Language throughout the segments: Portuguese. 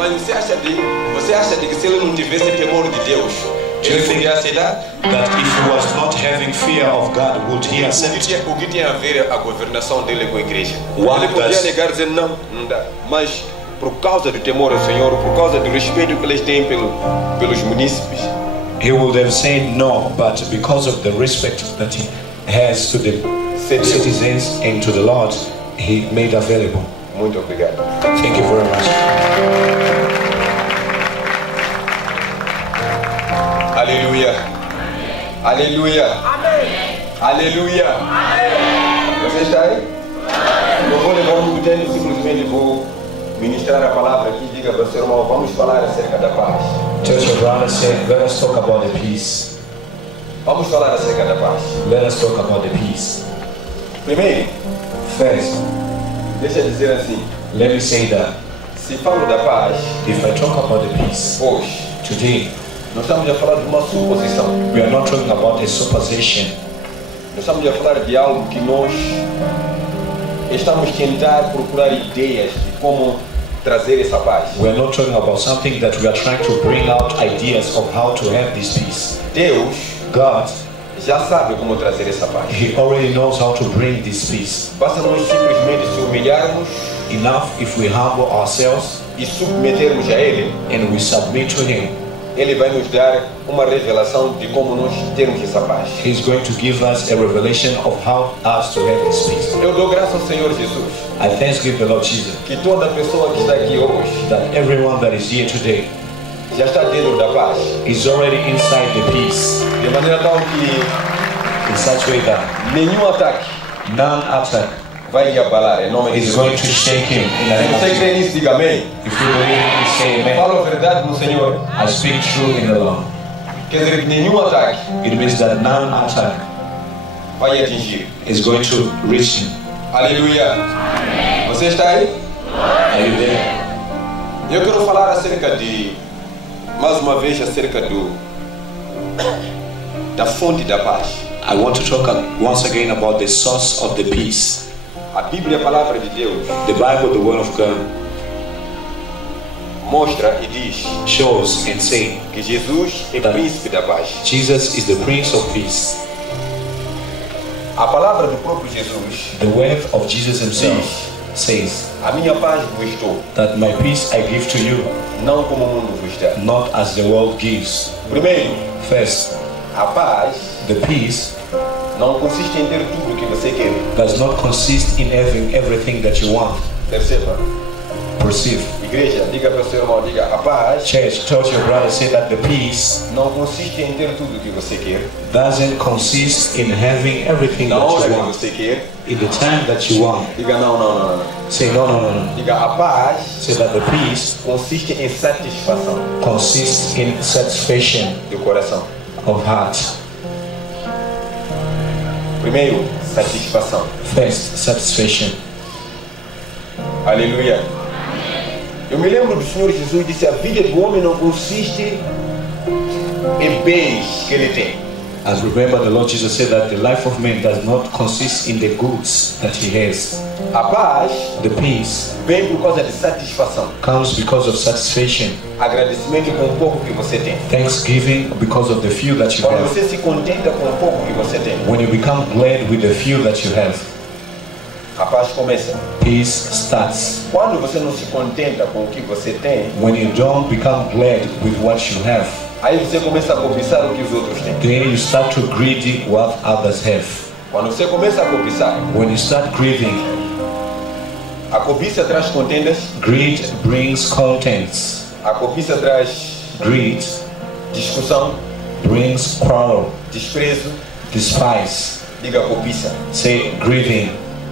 Mas você acha de que se ele não tivesse temor de Deus, ele poderia aceitar? That if he was not having fear of God, would he accept? O que tinha a ver a governação dele com a igreja? What Ele podia does- negar, dizer não dá. Mas por causa do temor ao Senhor, por causa do respeito que eles têm pelos munícipes, He would have said no, but because of the respect that he has to the citizens and to the Lord, he made available. muito obrigado. Thank you very much. Aleluia. Aleluia. Aleluia. Você está aí? Não vou levar muito tempo, simplesmente vou ministrar a palavra aqui. Diga para o seu irmão, vamos falar acerca da paz. Tell your brother, say, let us talk about the peace. Vamos falar acerca da paz. Let us talk about the peace. Primeiro, First, deixa eu dizer assim, let me say that se falo da paz, if I talk about the peace hoje, today, nós estamos a falar de uma suposição. we are not talking about a supposition. Nós estamos a falar de algo que nós estamos a tentar procurar ideias de como trazer essa paz. We are not talking about something that we are trying to bring out ideas of how to have this peace. Deus God, já sabe como trazer essa paz. He already knows how to bring this peace. Basta nós simplesmente se humilharmos Enough if we humble ourselves e submetermos a Ele, and we submit to Him. Ele vai nos dar uma revelação de como nós termos essa paz. He's going to give us a revelation of how us to have this peace. Eu dou graças ao Senhor Jesus I thank the Lord Jesus que toda pessoa que está aqui hoje that everyone that is here today já está dentro da paz, is already inside the peace de maneira tal que in such a way that nenhum ataque none attack vai lhe abalar. Em nome de is Jesus. going to shake him. In the Se name of você Jesus. crê nisso, diga amém. If you believe it, say amen. Fala a verdade no Senhor. I speak true in the Lord. Quer dizer que nenhum ataque It means that none attack vai atingir. is going to reach him. Aleluia. Você está aí? Are you there? Eu quero falar acerca de, mais uma vez, acerca da fonte da paz. I want to talk once again about the source of the peace. A Bíblia, a palavra de Deus, The Bible, the Word of God, mostra e diz shows and say que Jesus é príncipe da paz. Jesus is the Prince of Peace. A palavra do próprio Jesus, The word of Jesus himself says a minha paz vos dou, that my peace I give to you, não como o mundo vos dá. not as the world gives. Primeiro, First, a paz the peace não consiste em ter tudo o que você quer. does not consist in having everything that you want. Perceba. Perceive. Igreja, diga para o seu irmão, diga, a paz Church, tell your brother, say that the peace não consiste em ter tudo o que você quer, doesn't consist in having everything na hora that que you want, você quer. in the time that you want. Diga não. Say no, no, no, no. Diga, a paz Say that the peace consiste em satisfação consists in satisfaction do coração. of heart. Primeiro, satisfação. First, satisfaction. Aleluia. Eu me lembro do Senhor Jesus disse: a vida do homem não consiste em bens que ele tem. As remember, the Lord Jesus said that the life of man does not consist in the goods that he has. A paz The peace vem por causa de satisfação, comes because of satisfaction, agradecimento com o pouco que você tem. thanksgiving because of the few that you Quando have. você se contenta com o pouco que você tem, When you become glad with the few that you have, a paz começa. peace starts. Quando você não se contenta com o que você tem, When you don't become glad with what you have, aí você começa a cobiçar o que os outros têm. then you start to greedy what others have. Quando você começa a cobiçar, When you start grieving, a cobiça traz contendas, greed brings contents. a cobiça traz Greed discussão, brings quarrel, desprezo. despise. Diga cobiça. Say grieving.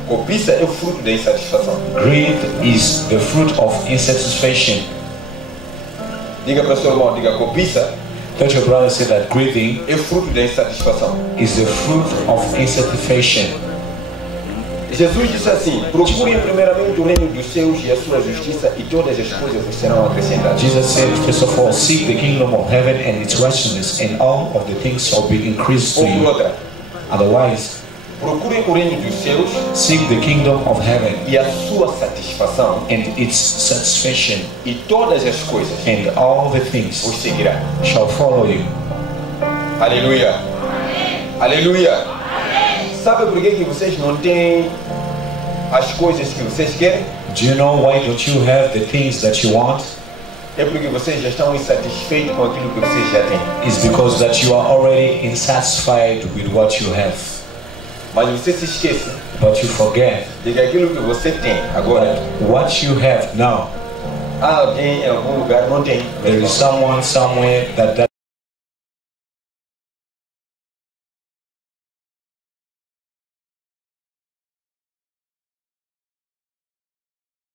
Cobiça é o fruto da insatisfação. Greed is the fruit of insatisfaction. Diga para o seu irmão, diga cobiça Let your brother say that grieving é o fruto da insatisfação. is the fruit of insatisfaction. Jesus disse assim: procurem primeiramente o reino dos céus e a sua justiça, e todas as coisas vos serão acrescentadas. Jesus said, first of all, seek the kingdom of heaven and its righteousness, and all of the things shall be increased to Ou por you. outra, Otherwise, Procurem o reino dos céus seek the kingdom of heaven e a sua satisfação, and its satisfaction, e todas as coisas and all the things vos seguirá. shall follow you. Aleluia. Aleluia. Sabe por que vocês não têm as coisas que vocês querem? Do you know why don't you have the things that you want? É porque vocês já estão insatisfeitos com aquilo que vocês já têm. It's because that you are already insatisfied with what you have. Mas você se esquece But you forget de que aquilo que você tem agora, that what you have now, há alguém em algum lugar não tem. there is someone somewhere that